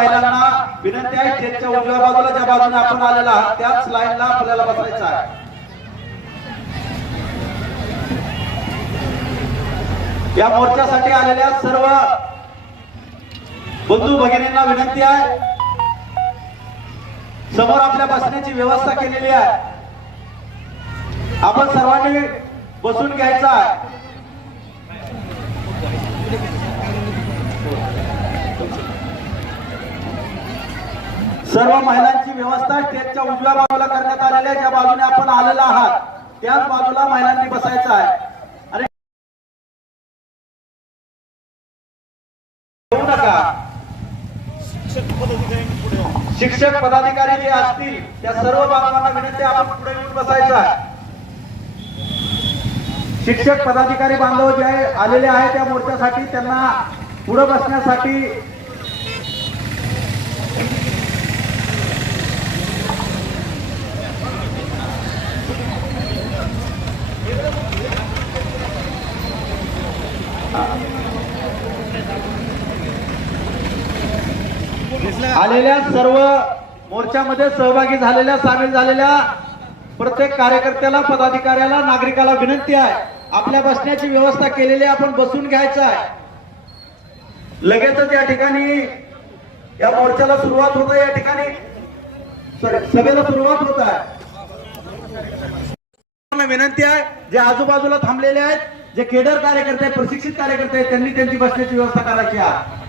महिलांना विनंती आहे स्टेजच्या उजव्या बाजूला ज्या बाजूने आपण आलेला आहात त्याच लाईनला आपल्याला बसायचं आहे. या मोर्चासाठी आलेल्या सर्व बंधू भगिनींना विनंती आहे. समोर आपल्या बसण्याची व्यवस्था केलेली आहे. आपण सर्वांनी बसून घ्यायचा आहे. सर्व महिलांची व्यवस्था स्टेजच्या उजव्या बाजूला करण्यात आलेली आहे. ज्या बाजूने आपण आलेला आहात त्याच बाजूला महिलांनी बसायचं आहे. आणि नका. शिक्षक पदाधिकारी जे असतील त्या सर्व बांधवांना विनंती आपण पुढे येऊन बसायचं आहे. शिक्षक पदाधिकारी बांधव जे आलेले आहे त्या मोर्चासाठी त्यांना पुढे बसण्यासाठी आलेल्या सर्व मोर्चामध्ये सहभागी झालेल्या सामील झालेल्या प्रत्येक कार्यकर्त्याला पदाधिकाऱ्याला नागरिकाला विनंती आहे. आपल्या बसण्याची व्यवस्था केलेली आहे आपण बसून घ्यायचं आहे. लगेचच या ठिकाणी या मोर्चाला सुरुवात होत या ठिकाणी सभेला सुरुवात होत आहे. विनंती आहे जे आजूबाजूला थांबलेले आहेत जे केडर कार्यकर्ते आहेत, प्रशिक्षित कार्यकर्ते आहेत त्यांनी त्यांची बसण्याची व्यवस्था करायची आहे.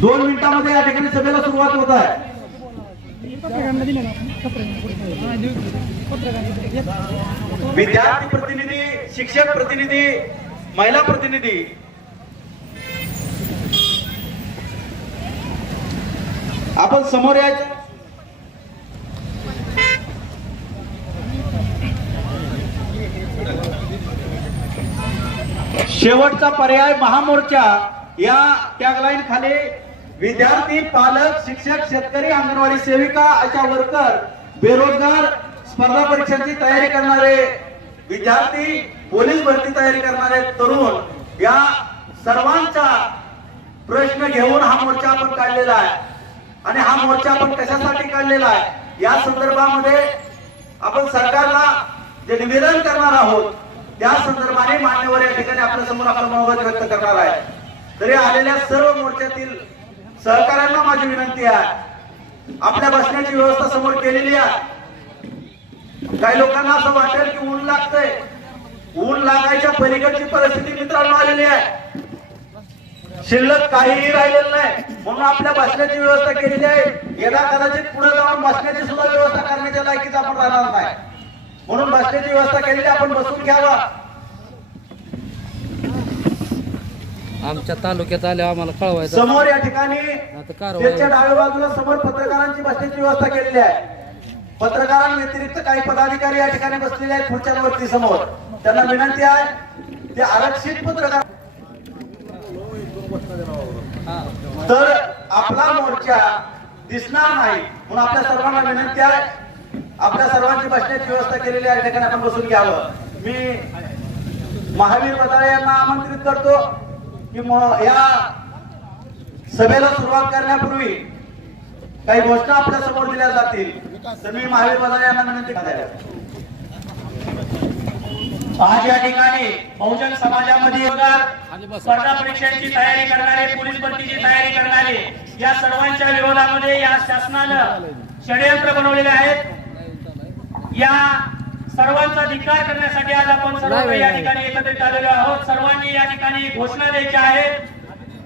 दोन मिनिटांमध्ये या ठिकाणी सभेला सुरुवात होत आहे. विद्यार्थी प्रतिनिधी शिक्षक प्रतिनिधी महिला प्रतिनिधी. आपण समोर या शेवटचा पर्याय महामोर्चा या टॅगलाईन खाली विद्यार्थी पालक शिक्षक शेतकरी अंगणवाडी सेविका अशा वर्कर बेरोजगार स्पर्धा परीक्षांची तयारी करणारे विद्यार्थी पोलीस भरती तयारी करणारे तरुण या सर्वांचा प्रश्न घेऊन हा मोर्चा आपण काढलेला आहे. आणि हा मोर्चा आपण कशासाठी काढलेला आहे? या संदर्भामध्ये आपण सरकारला जे निवेदन करणार आहोत त्या संदर्भाने मान्यवर या ठिकाणी आपल्यासमोर आपलं मनोगत व्यक्त करणार आहे. तरी आलेल्या सर्व मोर्चातील सहकाऱ्यांना माझी विनंती आहे. आपल्या बसण्याची व्यवस्था समोर केलेली आहे. काही लोकांना असं वाटेल की ऊन लागतंय. ऊन लागायच्या पलीकडची परिस्थिती मित्रांनो आलेली आहे. शिल्लक काहीही राहिलेलं नाही. म्हणून आपल्या बसण्याची व्यवस्था केलेली आहे. यदा कदाचित पुढे जाऊन बसण्याची सुद्धा व्यवस्था करण्याच्या लायकीच आपण राहणार नाही. म्हणून बसण्याची व्यवस्था केलेली आहे, आपण बसून घ्यावा. आमच्या तालुक्यात आल्यावर आम्हाला कळवायचं. समोर या ठिकाणी आता कारवाई त्याच्या डाव्या बाजूला समोर पत्रकारांची बसण्याची व्यवस्था केलेली आहे. पत्रकारांव्यतिरिक्त काही पदाधिकारी या ठिकाणी बसलेले आहेत खुर्च्यांवरती समोर. त्यांना विनंती आहे ते आरक्षित पत्रकार तर आपला मोर्चा दिसणार नाही म्हणून आपल्या सर्वांना विनंती आहे. आपल्या सर्वांची बसण्याची व्यवस्था केलेली आहे या ठिकाणी आपण बसून घ्यावं. मी महावीर बदाळे यांना आमंत्रित करतो. की या सभेला सुरुवात करण्यापूर्वी काही घोषणा आपल्यासमोर दिल्या जातील. तर मी महावीर बदाळे यांना विनंती करायला. आज या ठिकाणी बहुजन समाजामध्ये स्पर्धा परीक्षांची तयारी करणारे पोलीस भरतीची तयारी करणारे या सर्वांच्या विरोधामध्ये या शासनानं षडयंत्र बनवलेले आहेत. या सर्वांचा धिक्कार करण्यासाठी आज आपण सर्व या ठिकाणी एकत्रित आलेलो आहोत. सर्वांनी या ठिकाणी घोषणा द्यायच्या आहेत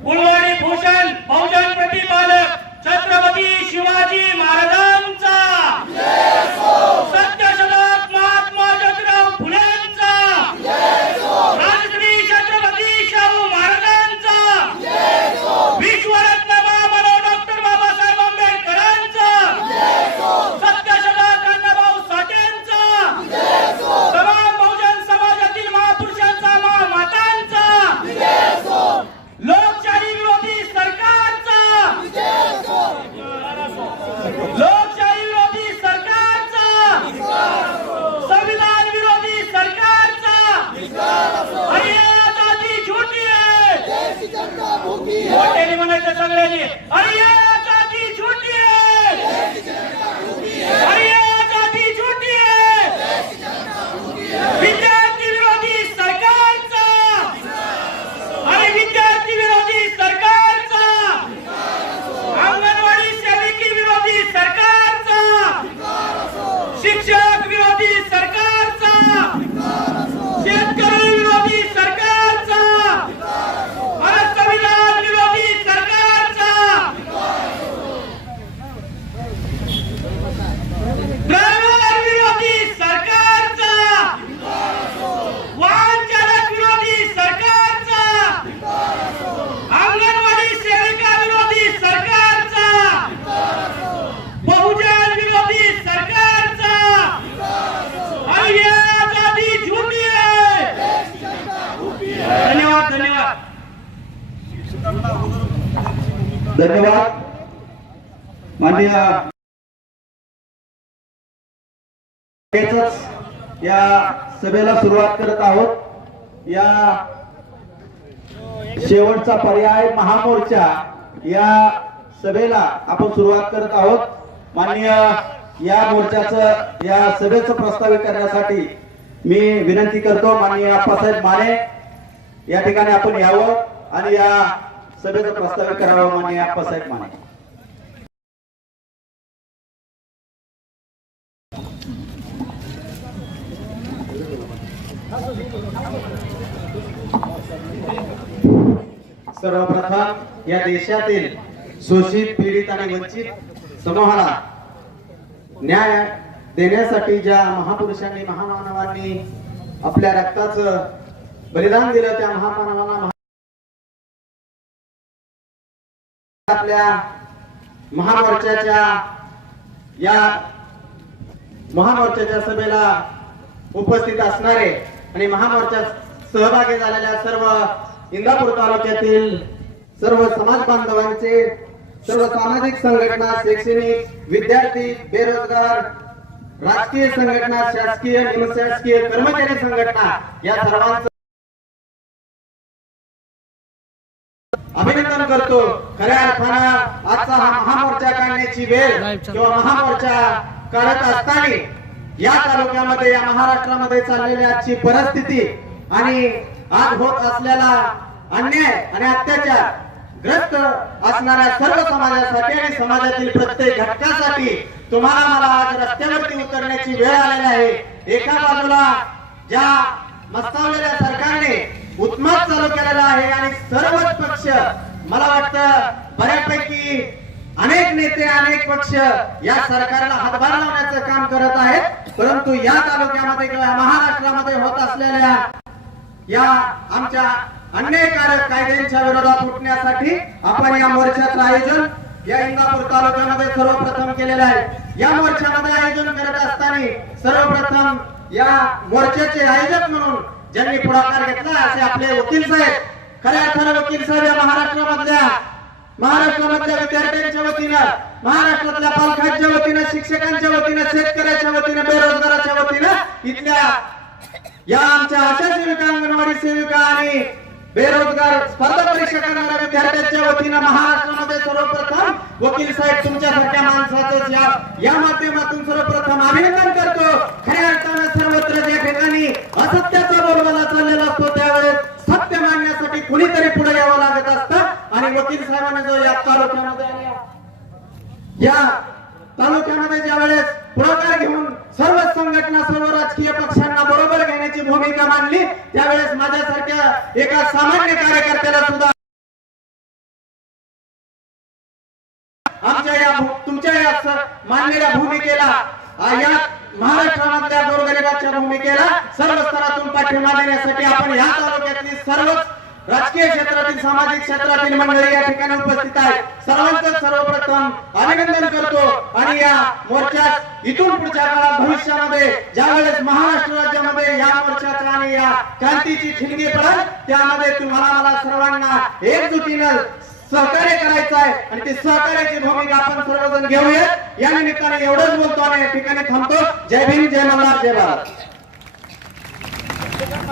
फुलवाडी भूषण बहुजन प्रतिपालक छत्रपती शिवाजी महाराजांचा. सत्यशोधक महात्मा ज्योतिराव फुलेंचा राजश्री छत्रपती शाहू महाराजांचा विश्वरत्न महामानव डॉक्टर बाबासाहेब आंबेडकरांचा सत्यशोधक अण्णाभाऊ साठेंचा तमाम बहुजन समाजातील महापुरुषांचा महामातांचा लोकशाही विरोधी सरकारचा लोकशाही विरोधी सरकारचा धन्यवाद माननीय लगेचच या सभेला सुरुवात करत आहोत. या शेवटचा पर्याय महामोर्चा या सभेला आपण सुरुवात करत आहोत. माननीय या मोर्चाचं या सभेचं प्रस्तावित करण्यासाठी मी विनंती करतो माननीय अप्पासाहेब माने या ठिकाणी आपण यावं आणि या सभेचं प्रस्तावित करावं माननीय अप्पासाहेब माने. सर्वप्रथम या देशातील शोषित पीडित आणि वंचित समूहाला न्याय देण्यासाठी ज्या महापुरुषांनी महामानवांनी आपल्या रक्ताचं बलिदान दिलं त्या महामानवांना आपल्या महामोर्चाच्या या महामोर्चाच्या सभेला उपस्थित असणारे आणि महामोर्चात सहभागी झालेल्या सर्व इंदापूर तालुक्यातील सर्व समाज बांधवांचे सर्व सामाजिक संघटना शैक्षणिक विद्यार्थी बेरोजगार राजकीय संघटना शासकीय निमशासकीय कर्मचारी संघटना या सर्वांचं अभिनंदन करतो. खऱ्या अर्थानं आजचा हा महामोर्चा काढण्याची वेळ किंवा महामोर्चा काढत असताना या तालुक्यामध्ये या महाराष्ट्रामध्ये चाललेली आजची परिस्थिती आणि आज होत असलेला अन्याय आणि अत्याचार ग्रस्त असणाऱ्या सर्व समाजासाठी आणि समाजातील प्रत्येक घटकासाठी तुम्हाला मला आज रस्त्यावरती उतरण्याची वेळ आलेली आहे. एका बाजूला ज्या मस्तावलेल्या सरकारने उत्माद चालू केलेला आहे आणि सर्वच पक्ष मला वाटतं बऱ्यापैकी अनेक नेते अनेक पक्ष या सरकारला हातभार लावण्याचं काम करत आहेत. परंतु या तालुक्यामध्ये किंवा महाराष्ट्रामध्ये होत असलेल्या या आमच्या अन्यायकारक कायद्यांच्या विरोधात उठण्यासाठी आपण या मोर्चाचं आयोजन या इंदापूर तालुक्यामध्ये सर्वप्रथम केलेलं आहे. या मोर्चामध्ये आयोजन करत असताना सर्वप्रथम या मोर्चाचे आयोजक म्हणून ज्यांनी पुढाकार घेतला असे आपले वकील साहेब. खऱ्या अर्थानं वकील साहेब या महाराष्ट्रामधल्या महाराष्ट्रामधल्या विद्यार्थ्यांच्या वतीनं महाराष्ट्रातल्या पालकांच्या वतीनं शिक्षकांच्या वतीनं शेतकऱ्याच्या वतीनं बेरोजगाराच्या वतीनं इथल्या या आमच्या आशा सेविका अंगणवाडी सेविका आणि बेरोजगार स्पर्धा परीक्षा करणाऱ्या विद्यार्थ्यांच्या वतीनं महाराष्ट्रामध्ये सर्वप्रथम वकील साहेब तुमच्यासारख्या माणसाचं या या माध्यमातून सर्वप्रथम अभिनंदन करतो. खऱ्या अर्थानं सर्वत्र ज्या ठिकाणी असत्याचा बोलबाला चाललेला असतो त्यावेळेस सत्य मांडण्यासाठी कुणीतरी पुढे यावं लागत असतं. आणि वकील साहेबांना जो या तालुक्यामध्ये या तालुक्यामध्ये ज्या वेळेस पुढाकार घेऊन सर्व संघटना सर्व राजकीय पक्षांना करण्याची भूमिका मांडली. त्यावेळेस माझ्यासारख्या एका सामान्य कार्यकर्त्याला सुद्धा आमच्या या तुमच्या या स- मानलेल्या भूमिकेला या महाराष्ट्रामधल्या गोरगरिबाच्या भूमिकेला सर्व स्तरातून पाठिंबा देण्यासाठी आपण या तालुक्यातली सर्वच राजकीय क्षेत्रातील सामाजिक क्षेत्रातील मंडळी या ठिकाणी उपस्थित आहेत. सर्वांचं सर्वप्रथम अभिनंदन करतो. आणि या मोर्चात इथून पुढच्या काळात भविष्यामध्ये ज्यावेळेस महाराष्ट्र राज्यामध्ये या मोर्चाचा आणि या क्रांतीची ठिणगी पडेल त्यामध्ये तुम्हाला मला सर्वांना एकजुटीनं सहकार्य करायचं आहे. आणि ती सहकार्याची भूमिका आपण सर्वजण घेऊया या निमित्ताने एवढंच बोलतो आणि या ठिकाणी थांबतो. जय भीम जय मल्हार जय भारत.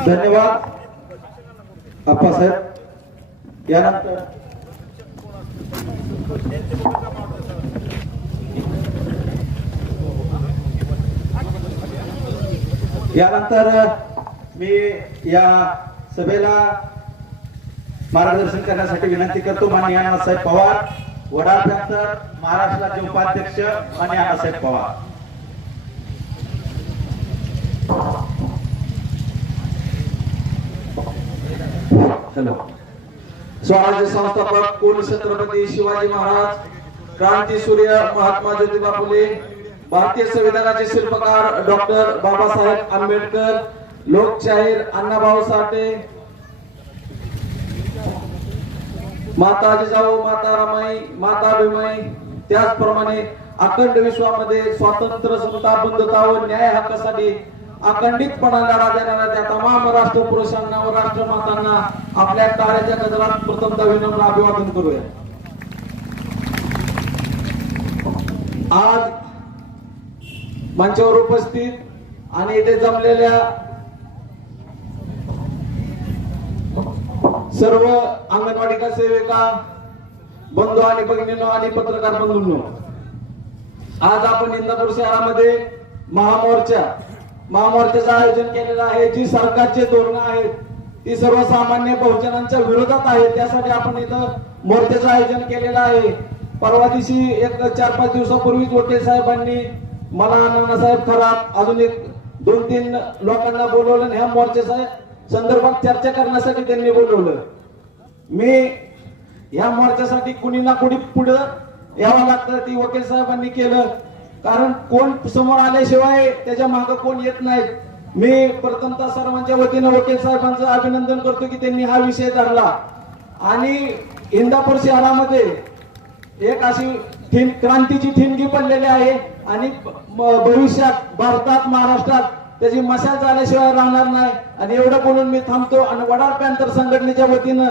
धन्यवाद. आप्पासाहेब यानंतर यानंतर मी या सभेला मार्गदर्शन करण्यासाठी विनंती करतो माननीय अण्णासाहेब पवार. वडाप्रांतर महाराष्ट्र राज्य उपाध्यक्ष माननीय अण्णासाहेब पवार. स्वराज्य संस्थापक कुल छत्रपती शिवाजी महाराज क्रांती सूर्य महात्मा ज्योतिबा फुले भारतीय संविधानाचे शिल्पकार डॉक्टर बाबासाहेब आंबेडकर लोकशाहीर अण्णाभाऊ साठे माता जिजाऊ माता रमाई माता भीमाई त्याचप्रमाणे अखंड विश्वामध्ये स्वातंत्र्य समता बंधुता व न्याय हक्कासाठी अखंडितपणाला राजाला त्या तमाम राष्ट्रपुरुषांना व राष्ट्रमातांना आपल्या टाळ्याच्या गजरात प्रथमता विनम्र अभिवादन करूया. आज मंचावर उपस्थित आणि इथे जमलेल्या सर्व अंगणवाडीका सेविका बंधू आणि भगिनीनो आणि पत्रकार बंधूंनो आज आपण इंदापूर शहरामध्ये महामोर्चा महामोर्चाचं आयोजन केलेलं आहे जी सरकारचे धोरणं आहेत ती सर्वसामान्य बहुजनांच्या विरोधात आहे त्यासाठी आपण इथं मोर्चाचं आयोजन केलेलं आहे. परवा दिवशी एक चार पाच दिवसापूर्वीच वकील साहेबांनी मला नानासाहेब खरात अजून एक दोन तीन लोकांना बोलवलं आणि ह्या मोर्चाच्या संदर्भात चर्चा करण्यासाठी त्यांनी बोलवलं. मी ह्या मोर्चासाठी कुणी ना कुणी पुढं यावं लागतं ती वकील साहेबांनी केलं. कारण कोण समोर आल्याशिवाय त्याच्यामागे कोण येत नाही. मी प्रथमता सर्वांच्या वतीनं वकील साहेबांचं अभिनंदन करतो की त्यांनी हा विषय धरला. आणि इंदापूर शहरामध्ये एक अशी ठिण क्रांतीची ठिणगी पडलेली आहे आणि भविष्यात भारतात महाराष्ट्रात त्याची मशाल झाल्याशिवाय राहणार नाही. आणि एवढं बोलून मी थांबतो आणि वडार पॅन्थर संघटनेच्या वतीनं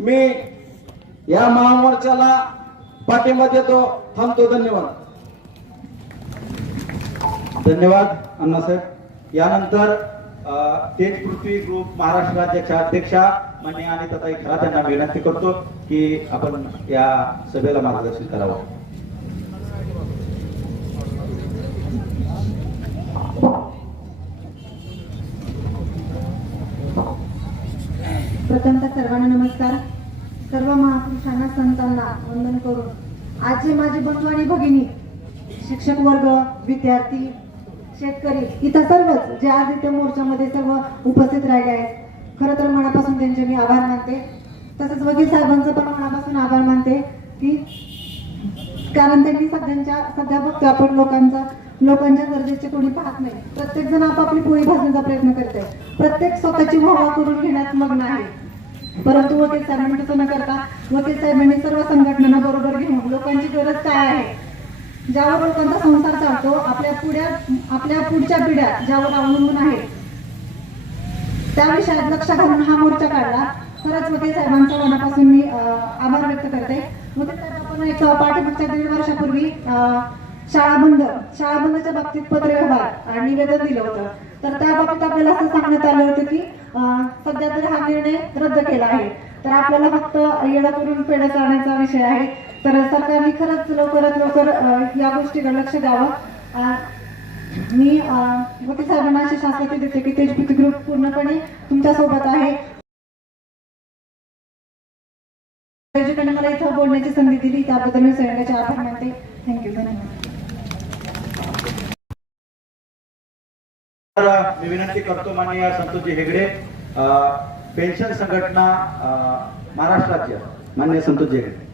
मी या महामोर्चाला पाठिंबा देतो. थांबतो. धन्यवाद. धन्यवाद अण्णासाहेब यानंतर तेज पृथ्वी ग्रुप महाराष्ट्र राज्याच्या अध्यक्षा मान्य आणि तथाई खरात यांना विनंती करतो की आपण या सभेला मार्गदर्शन करावं. प्रथमतः सर्वांना नमस्कार. सर्व महापुरुषांना संतांना वंदन करून. आजचे माझे बंधू आणि भगिनी शिक्षक वर्ग विद्यार्थी शेतकरी इथं सर्वच जे आज इथे मोर्चामध्ये सर्व उपस्थित राहिले आहेत. खरं तर मनापासून त्यांचे मी आभार मानते. तसंच वकील साहेबांचं पण मनापासून आभार मानते की कारण त्यांनी सध्याच्या सध्या बघतो आपण लोकांचा लोकांच्या गरजेचे कोणी पाहत नाही. प्रत्येक जण आपापली पोळी भाजण्याचा प्रयत्न करते प्रत्येक स्वतःची व्हावा करून घेण्यात मग्न आहे. परंतु वकील साहेबांनी तसं न करता वकील साहेबांनी सर्व संघटनांना बरोबर घेऊन लोकांची गरज काय आहे? ज्यावर लोकांचा संसार चालतो आपल्या पुढ्या आपल्या पुढच्या पिढ्या ज्यावर अवलंबून आहेत त्या विषयात लक्ष घालून हा मोर्चा काढला. खरंच वकील साहेबांचा मनापासून मी आभार व्यक्त करते. साहेब आपण एक पाठीमागच्या दीड वर्षापूर्वी अं, शाळा बंद शाळा बंदच्या बाबतीत पत्रव्यवहार आणि निवेदन दिलं होतं. तर त्या बाबतीत आपल्याला असं सांगण्यात आलं होतं की अं, सध्या तरी हा निर्णय रद्द केला आहे. तर आपल्याला फक्त येडा करून पेढा चालण्याचा विषय आहे. तर सरकारने खरंच लवकरात लवकर या गोष्टीकडे लक्ष द्यावं. मी अं, साहेबांना अशी शाश्वती देते की तेजपीती ग्रुप पूर्णपणे तुमच्यासोबत आहे मला इथं बोलण्याची संधी दिली त्याबद्दल मी सगळ्यांचे आभार मानते. थँक्यू धन्यवाद. मी विनंती करतो माननीय संतोषजी हेगडे पेन्शन संघटना अ, महाराष्ट्र राज्य मान्य संतोषजी हेगडे.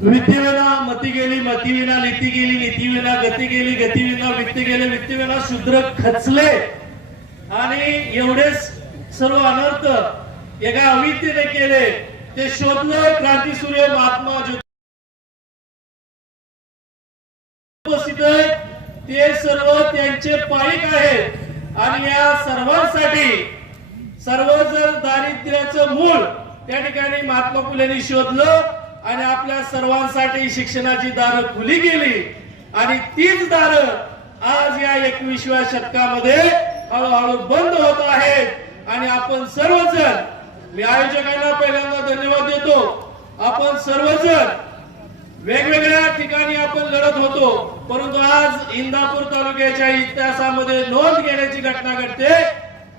विद्येविना मती गेली मतीविना नीती गेली नीतीविना गती गेली गतीविना वित्त गेले वित्तविना शूद्र खचले. आणि एवढेच सर्व अनर्थ एका अविद्येने केले ते शोधलं क्रांती सूर्य महात्मा ज्योती उपस्थित ते सर्व त्यांचे पायिक आहेत. आणि या सर्वांसाठी सर्व जर दारिद्र्याचं मूळ त्या ठिकाणी महात्मा फुलेंनी शोधलं आणि आपल्या सर्वांसाठी शिक्षणाची दारं खुली गेली आणि तीच दारं आज या एकविसव्या शतकामध्ये हळूहळू बंद होत आहेत. आणि आपण सर्वजण मी आयोजकांना पहिल्यांदा धन्यवाद देतो. आपण सर्वजण वेगवेगळ्या ठिकाणी आपण लढत होतो. परंतु आज इंदापूर तालुक्याच्या इतिहासामध्ये नोंद घेण्याची घटना घडते.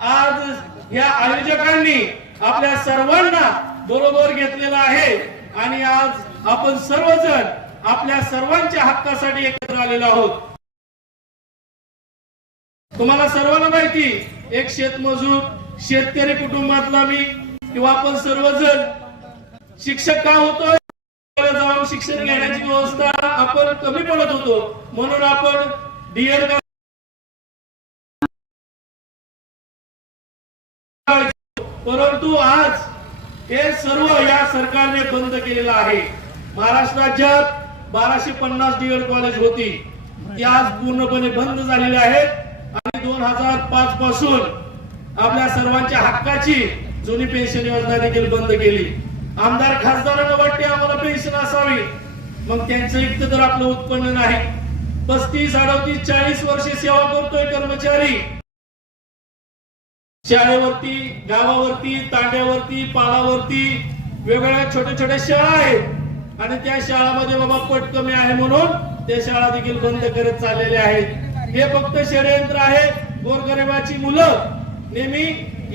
आज या आयोजकांनी आपल्या सर्वांना बरोबर घेतलेला आहे. आणि आज आपण सर्वजण आपल्या सर्वांच्या हक्कासाठी एकत्र आलेलो आहोत. तुम्हाला सर्वांना माहिती एक शेतमजूर शेतकरी कुटुंबातला मी किंवा आपण सर्वजण शिक्षक का होतोय? जाऊन शिक्षण घेण्याची व्यवस्था आपण कमी पडत होतो. म्हणून आपण डीएड परंतु आज हे सर्व या सरकारने बंद केलेलं आहे. महाराष्ट्र राज्यात बाराशे पन्नास डीएड कॉलेज होती. ती आज पूर्णपणे बंद झालेली आहेत. आणि दोन हजार पाच पासून आपल्या सर्वांच्या हक्काची जुनी पेन्शन योजना देखील बंद केली. आमदार खासदारांना वाटते आम्हाला पेन्शन असावी. मग त्यांचं इतकं तर आपलं उत्पन्न नाही. पस्तीस अडतीस चाळीस वर्षे सेवा करतोय कर्मचारी. शाळेवरती गावावरती तांड्यावरती पालावरती वेगवेगळ्या छोट्या छोट्या शाळा आहेत. आणि त्या शाळामध्ये बाबा पट कमी आहे म्हणून त्या शाळा देखील बंद करत चाललेले आहेत. हे फक्त षडयंत्र आहे. गोरगरिबाची मुलं नेहमी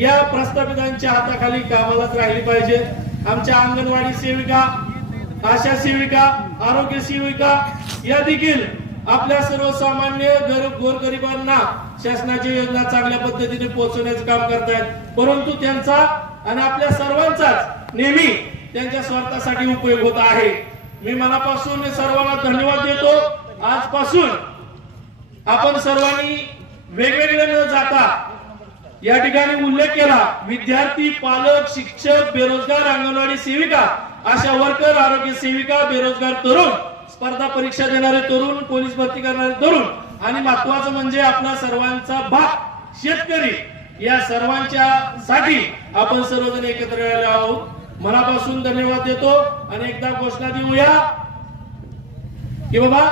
या प्रस्थापितांच्या हाताखाली कामालाच राहिली पाहिजेत. आमच्या अंगणवाडी सेविका आशा सेविका आरोग्य सेविका या देखील आपल्या सर्वसामान्य गर गोरगरिबांना शासनाच्या योजना चांगल्या पद्धतीने पोहोचवण्याचं काम करतायत. परंतु त्यांचा आणि आपल्या सर्वांचाच नेहमी त्यांच्या स्वार्थासाठी उपयोग होत आहे. मी मनापासून सर्वांना धन्यवाद देतो. आजपासून आपण सर्वांनी वेगवेगळे न जाता या ठिकाणी उल्लेख केला विद्यार्थी पालक शिक्षक बेरोजगार अंगणवाडी सेविका अशा वर्कर आरोग्य सेविका बेरोजगार तरुण स्पर्धा परीक्षा देणारे तरुण पोलीस भरती करणारे तरुण. आणि महत्वाचं म्हणजे आपला सर्वांचा भाग शेतकरी. या सर्वांच्या साठी आपण सर्वजण एकत्र आलेलो आहोत. मनापासून धन्यवाद देतो. आणि एकदा घोषणा देऊया की बाबा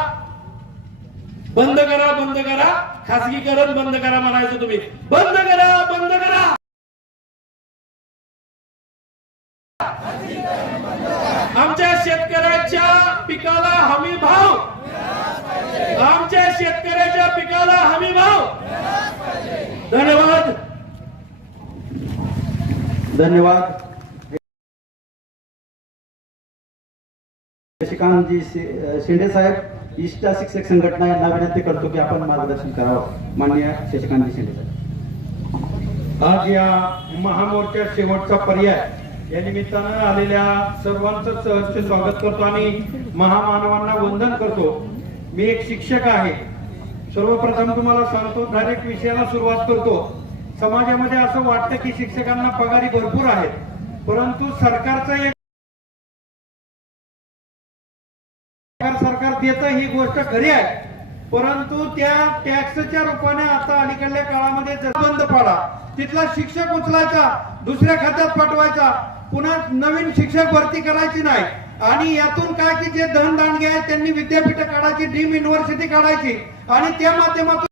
बंद करा बंद करा. खासगीकरण बंद करा म्हणायचं तुम्ही. बंद करा बंद करा. आमच्या शेतकऱ्याच्या पिकाला हमी भाव. आमच्या शेतकऱ्याच्या पिकाला हमी भाव. धन्यवाद. धन्यवाद. शशिकांतजी शिंदे साहेब इष्टा शिक्षक संघटना यांना विनंती करतो की आपण मार्गदर्शन करावं. माननीय शशिकांतजी शिंदे साहेब. आज या महामोर्चा शेवटचा पर्याय. या निमित्तानं आलेल्या सर्वांच सहर्ष स्वागत करतो आणि महामानवांना वंदन करतो. मी एक शिक्षक आहे. सर्वप्रथम तुम्हाला सांगतो डायरेक्ट विषयाला सुरुवात करतो. समाजामध्ये असं वाटतं की शिक्षकांना पगारी भरपूर आहेत परंतु सरकारचं एक सरकार सरकार देतं ही गोष्ट खरी आहे. परंतु त्या टॅक्सच्या रूपाने आता अलीकडल्या काळामध्ये बंद पाडा तिथला शिक्षक उचलायचा दुसऱ्या खात्यात पाठवायचा पुन्हा नवीन शिक्षक भरती करायची नाही. आणि यातून काय की जे धन दांडगे आहेत त्यांनी विद्यापीठ काढायची डीम युनिव्हर्सिटी काढायची. आणि त्या माध्यमातून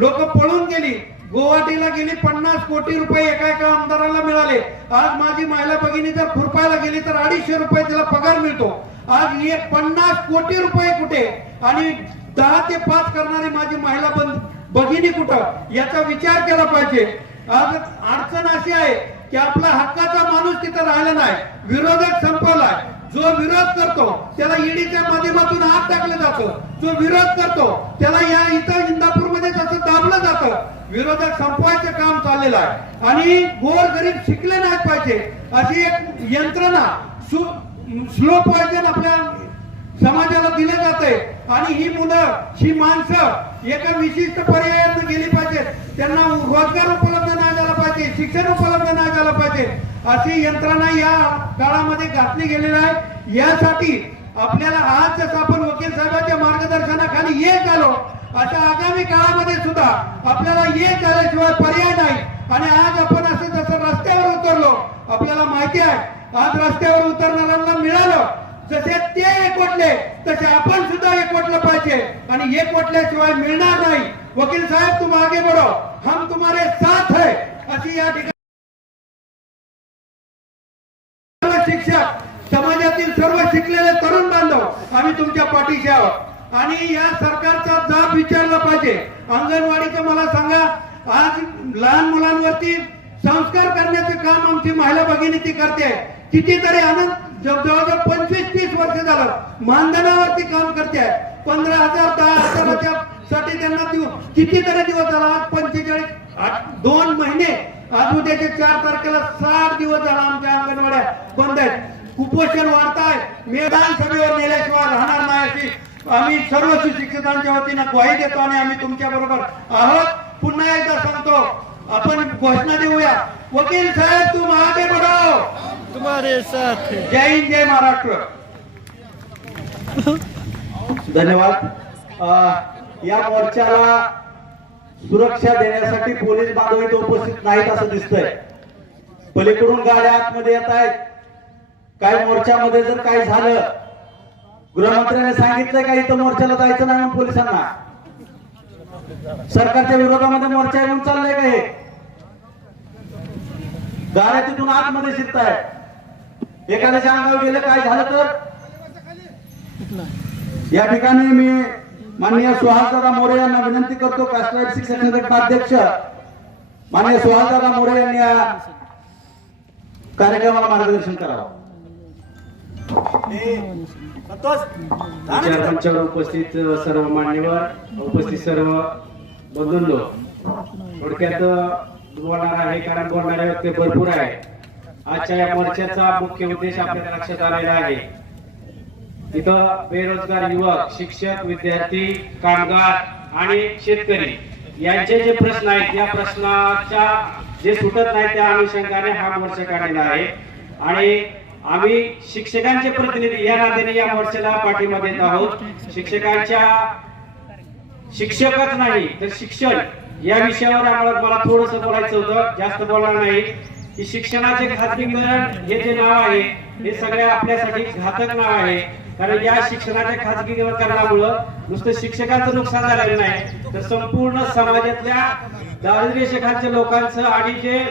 लोक पळून गेली. गुवाहाटीला गेली पन्नास कोटी रुपये एका एका आमदाराला मिळाले. आज माझी महिला भगिनी जर खुरपायला गेली तर अडीचशे रुपये तिला पगार मिळतो. आज एक पन्नास कोटी रुपये कुठे? आणि दहा ते पाच करणारी माझी महिला बंद भगिनी कुठं? याचा विचार केला पाहिजे. अडचण अशी आहे की आपला हक्काचा माणूस तिथं राहिला नाही. विरोधक संपवलाय. जो विरोध करतो त्याला ईडीच्या माध्यमातून हात टाकलं जातं. जो विरोध करतो त्याला या इथं इंदापूरमध्ये असं दाबलं जातं. विरोधक संपवायचं काम चाललेलं आहे. आणि गोर गरीब शिकले नाही पाहिजे. अशी एक यंत्रणा स्लो पॉइजन आपल्या समाजाला दिले जाते आणि ही मुलं ही माणसं एका विशिष्ट पर्यायात गेली पाहिजेत. त्यांना रोजगार उपलब्ध नाही झाला पाहिजे शिक्षण उपलब्ध नाही झालं पाहिजे अशी यंत्रणा या काळामध्ये घातली गेलेली आहे. यासाठी आपल्याला आज जसं आपण वकील साहेबांच्या मार्गदर्शनाखाली येत आलो आता आगामी काळामध्ये सुद्धा आपल्याला येत झाल्याशिवाय पर्याय नाही. आणि आज आपण असं जसं रस्त्यावर उतरलो आपल्याला माहिती आहे आज रस्त्यावर उतरणाऱ्यांना मिळालं जसे ते एकवटले तसे आपण सुद्धा एकवटलं पाहिजे. आणि एकवटल्याशिवाय मिळणार नाही. वकील साहेब तुम आगे बढ़ो हम तुम्हारे साथ है. अशी या ठिकाणी सर्व शिक्षक समाजातील सर्व शिकलेले तरुण बांधव आम्ही तुमच्या पाठीशी आहोत. आणि या सरकारचा जाब विचारला पाहिजे. अंगणवाडीचं मला सांगा आज लहान मुलांवरती संस्कार करण्याचं काम आमची महिला भगिनी ती करते. कितीतरी आनंद जवळजवळ पंचवीस तीस वर्ष झालं मानधनावरती काम करते पंधरा हजार दहा हजाराच्या साठी त्यांना दिवस कितीतरी दिवस झाला आज पंचेचाळीस दोन महिने आज उद्याच्या चार तारखेला साठ दिवस झाला आमच्या अंगणवाड्या बंद आहेत. कुपोषण वाढताय मेदान सभेवर नेल्याशिवाय राहणार नाही अशी आम्ही सर्व सुशिक्षितांच्या वतीनं ग्वाही देतो आणि आम्ही तुमच्या बरोबर आहोत. पुन्हा एकदा सांगतो आपण घोषणा देऊया. वकील साहेब तू आगे बढ़ो तुम्हारे साथ जय हिंद जय महाराष्ट्र। धन्यवाद. या मोर्चाला सुरक्षा देण्यासाठी पोलीस बांधव इथे उपस्थित नाहीत असं दिसतंय. पलीकडून गाड्या आतमध्ये येत आहेत. काही मोर्चामध्ये जर काही झालं गृहमंत्र्याने सांगितलं का इथं मोर्चाला जायचं नाही म्हणून पोलिसांना? सरकारच्या विरोधामध्ये मोर्चा येऊन चाललंय का हे? गाड्या तिथून आतमध्ये शिरतायत. एखाद्याच्या अंगावर गेलं काय झालं तर? या ठिकाणी मी माननीय सुहासदादा मोरे यांना विनंती करतो कास्टवाईट शिक्षक संघटना अध्यक्ष माननीय सुहासदादा मोरे यांनी या कार्यक्रमाला मार्गदर्शन करावं. उपस्थित सर्व मान्यवर उपस्थित सर्व बंधूंनो. थोडक्यात बोलणार आहे कारण बोलणारे व्यक्ती भरपूर आहे आजच्या या मोर्चाचा मुख्य उद्देश आपल्याला लक्षात आलेला आहे. इथं बेरोजगार युवक शिक्षक विद्यार्थी कामगार आणि शेतकरी यांचे जे प्रश्न आहेत या प्रश्नाच्या जे सुटत नाही त्या अनुषंगाने हा मोर्चा काढलेला आहे. आणि आम्ही शिक्षकांचे प्रतिनिधी या नात्याने या मोर्चाला पाठिंबा देत आहोत. शिक्षकांच्या शिक्षकच नाही तर शिक्षण या विषयावर आम्हाला मला थोडस बोलायचं होतं जास्त बोलणार नाही. की शिक्षणाचे खाजगीकरण हे जे नाव आहे. हे सगळ्या आपल्यासाठी घातक नाव आहे. कारण या शिक्षणाच्या खाजगीकरणामुळं नुसतं शिक्षकांचं नुकसान झालेलं नाही. तर संपूर्ण समाजातल्या दारिद्र्य शेखांच्या लोकांचं आणि जे